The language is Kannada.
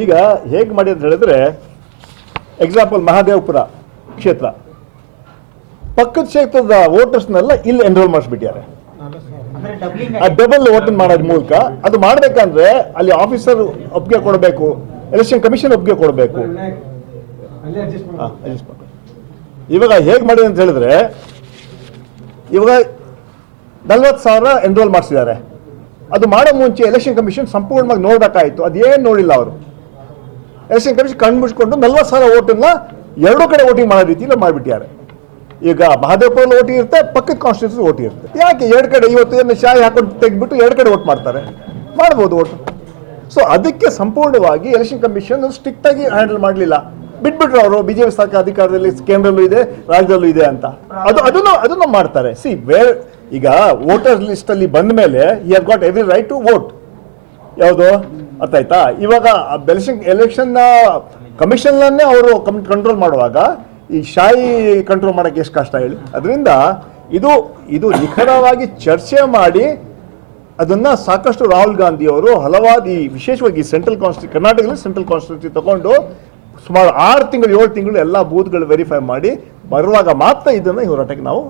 ಈಗ ಹೇಗೆ ಮಾಡಿ ಅಂತ ಹೇಳಿದ್ರೆ ಎಕ್ಸಾಂಪಲ್ ಮಹಾದೇವಪುರ ಕ್ಷೇತ್ರ. ಪಕ್ಕದ ಕ್ಷೇತ್ರದ ವೋಟರ್ಸ್ನೆಲ್ಲ ಇಲ್ಲಿ ಎನ್ರೋಲ್ ಮಾಡಿಸ್ಬಿಟ್ಟಿದ್ದಾರೆ. ಆ ಡಬಲ್ ವೋಟಿಂಗ್ ಮಾಡೋದ್ರ ಮೂಲಕ ಅದು ಮಾಡಬೇಕಂದ್ರೆ ಅಲ್ಲಿ ಆಫೀಸರ್ ಒಪ್ಪಿಗೆ ಕೊಡಬೇಕು ಎಲೆಕ್ಷನ್ ಕಮಿಷನ್ ಒಪ್ಪಿಗೆ ಕೊಡಬೇಕು. ಮಾಡು. ಇವಾಗ ಹೇಗೆ ಮಾಡಿದೆ ಅಂತ ಹೇಳಿದ್ರೆ, ಇವಾಗ ನಲ್ವತ್ತು ಸಾವಿರ ಎನ್ರೋಲ್ ಮಾಡಿಸಿದ್ದಾರೆ. ಅದು ಮಾಡೋ ಮುಂಚೆ ಎಲೆಕ್ಷನ್ ಕಮಿಷನ್ ಸಂಪೂರ್ಣವಾಗಿ ನೋಡ್ಬೇಕಾಯ್ತು. ಅದೇನು ನೋಡಿಲ್ಲ ಅವರು. ಎಲೆಕ್ಷನ್ ಕಮಿಷನ್ ಕಣ್ಣು ಮುಚ್ಕೊಂಡು ನಲ್ವತ್ತು ಸಾವಿರ ಓಟನ್ನ ಎರಡೂ ಕಡೆ ವೋಟಿಂಗ್ ಮಾಡೋ ರೀತಿಯಲ್ಲಿ ಮಾಡಿಬಿಟ್ಟಿದ್ದಾರೆ. ಈಗ ಮಹಾದೇವಪುರ ಓಟಿ ಇರುತ್ತೆ, ಪಕ್ಕದ ಕಾನ್ಸ್ಟಿಟ್ಯೂನ್ಸಿ ಓಟಿ ಇರುತ್ತೆ. ಯಾಕೆ? ಎರಡು ಕಡೆ ಇವತ್ತು ಏನು ಶಾಯಿ ಹಾಕೊಂಡು ತೆಗೆದ್ಬಿಟ್ಟು ಎರಡು ಕಡೆ ವೋಟ್ ಮಾಡ್ತಾರೆ. ಮಾಡ್ಬೋದು ವೋಟ್ ಸೊ ಅದಕ್ಕೆ ಸಂಪೂರ್ಣವಾಗಿ ಎಲೆಕ್ಷನ್ ಕಮಿಷನ್ ಸ್ಟ್ರಿಕ್ಟ್ ಆಗಿ ಹ್ಯಾಂಡಲ್ ಮಾಡಲಿಲ್ಲ. ಬಿಟ್ಬಿಟ್ರು ಅವರು, ಬಿಜೆಪಿ ಸರ್ಕಾರ ಅಧಿಕಾರದಲ್ಲಿ ಕೇಂದ್ರಲ್ಲೂ ಇದೆ, ರಾಜ್ಯದಲ್ಲೂ ಇದೆ ಅಂತ. ಅದು, ಅದನ್ನು ಅದನ್ನು ಮಾಡ್ತಾರೆ. ಸಿ ವೇರ್ ಈಗ ವೋಟರ್ ಲಿಸ್ಟ್ ಅಲ್ಲಿ ಬಂದ ಮೇಲೆ you have got every right to vote ಯಾವುದು? ಅರ್ಥ ಆಯ್ತಾ? ಇವಾಗ ಎಲೆಕ್ಷನ್ ಎಲೆಕ್ಷನ್ ಕಮಿಷನ್ನನ್ನೇ ಅವರು ಕಂಟ್ರೋಲ್ ಮಾಡುವಾಗ, ಈ ಶಾಯಿ ಕಂಟ್ರೋಲ್ ಮಾಡೋಕ್ಕೆ ಎಷ್ಟು ಕಷ್ಟ ಹೇಳಿ? ಅದರಿಂದ ಇದು ಇದು ನಿಖರವಾಗಿ ಚರ್ಚೆ ಮಾಡಿ ಅದನ್ನ ಸಾಕಷ್ಟು ರಾಹುಲ್ ಗಾಂಧಿ ಅವರು ಹಲವಾರು ಈ ವಿಶೇಷವಾಗಿ ಸೆಂಟ್ರಲ್ ಕಾನ್ಸ್ಟಿ ಕರ್ನಾಟಕದಲ್ಲಿ ಸೆಂಟ್ರಲ್ ಕಾನ್ಸ್ಟಿಟ್ಯೂನ್ಸಿ ತಗೊಂಡು ಸುಮಾರು ಆರು ತಿಂಗಳು ಏಳು ತಿಂಗಳು ಎಲ್ಲ ಬೂತ್ಗಳು ವೆರಿಫೈ ಮಾಡಿ ಬರುವಾಗ ಮಾತ್ರ ಇದನ್ನು ಹೋರಾಟಕ್ಕೆ ನಾವು